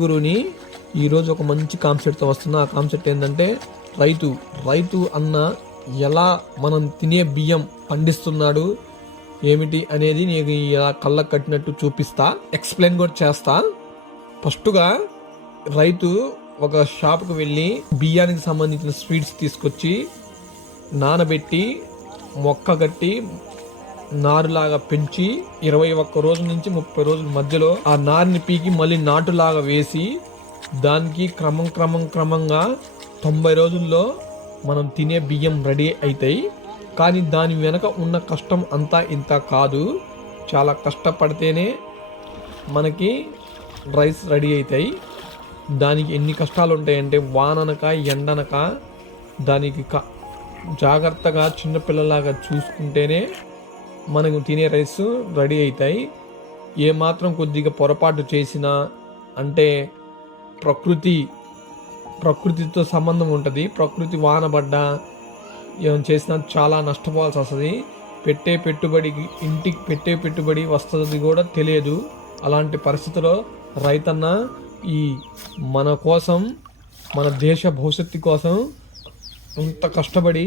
గురుని ఈరోజు ఒక మంచి కాన్సెప్ట్తో వస్తున్నా. ఆ కాన్సెప్ట్ ఏంటంటే రైతు అన్న ఎలా మనం తినే బియ్యం పండిస్తున్నాడు ఏమిటి అనేది నీకు ఇలా కళ్ళకు కట్టినట్టు చూపిస్తా, ఎక్స్ప్లెయిన్ కూడా చేస్తా. ఫస్ట్గా రైతు ఒక షాప్కి వెళ్ళి బియ్యానికి సంబంధించిన స్వీట్స్ తీసుకొచ్చి నానబెట్టి మొక్క కట్టి నారులాగా పెంచి 21 రోజుల నుంచి 30 రోజుల మధ్యలో ఆ నారుని పీకి మళ్ళీ నాటులాగా వేసి దానికి క్రమంగా 90 రోజుల్లో మనం తినే బియ్యం రెడీ అవుతాయి. కానీ దాని వెనక ఉన్న కష్టం అంతా ఇంత కాదు. చాలా కష్టపడితేనే మనకి రైస్ రెడీ అవుతాయి. దానికి ఎన్ని కష్టాలు ఉంటాయంటే వాననక ఎండనక దానికి జాగ్రత్తగా చిన్నపిల్లలాగా చూసుకుంటేనే మనకు తినే రైస్ రెడీ అవుతాయి. ఏమాత్రం కొద్దిగా పొరపాటు చేసినా అంటే ప్రకృతితో సంబంధం ఉంటుంది. ప్రకృతి వానబడ్డా ఏమైనా చేసినా చాలా నష్టపోవాల్సి వస్తుంది. ఇంటికి పెట్టే పెట్టుబడి వస్తుంది కూడా తెలియదు. అలాంటి పరిస్థితిలో రైతన్న ఈ మన కోసం, మన దేశ భవిష్యత్తు కోసం ఇంత కష్టపడి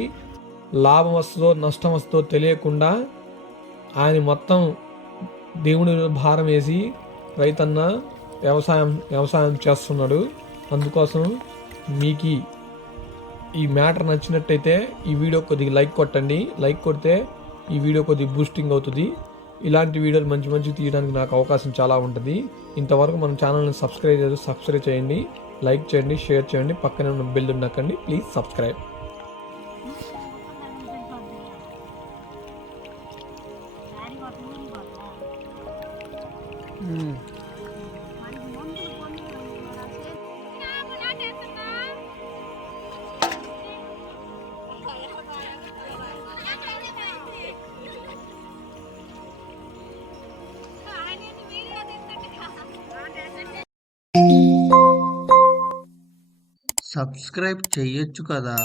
లాభం వస్తుందో నష్టం వస్తుందో తెలియకుండా ఆయన మొత్తం దేవుని భారం వేసి రైతన్న వ్యవసాయం చేస్తున్నాడు. అందుకోసం మీకు ఈ మ్యాటర్ నచ్చినట్టయితే ఈ వీడియో కొద్దిగా లైక్ కొట్టండి. లైక్ కొడితే ఈ వీడియో కొద్దిగా బూస్టింగ్ అవుతుంది. ఇలాంటి వీడియోలు మంచి తీయడానికి నాకు అవకాశం చాలా ఉంటుంది. ఇంతవరకు మన ఛానల్ని సబ్స్క్రైబ్ చేయండి, లైక్ చేయండి, షేర్ చేయండి, పక్కనే ఉన్న బెల్ నొక్కండి. Please subscribe. సబ్స్క్రైబ్ చెయ్యొచ్చు కదా.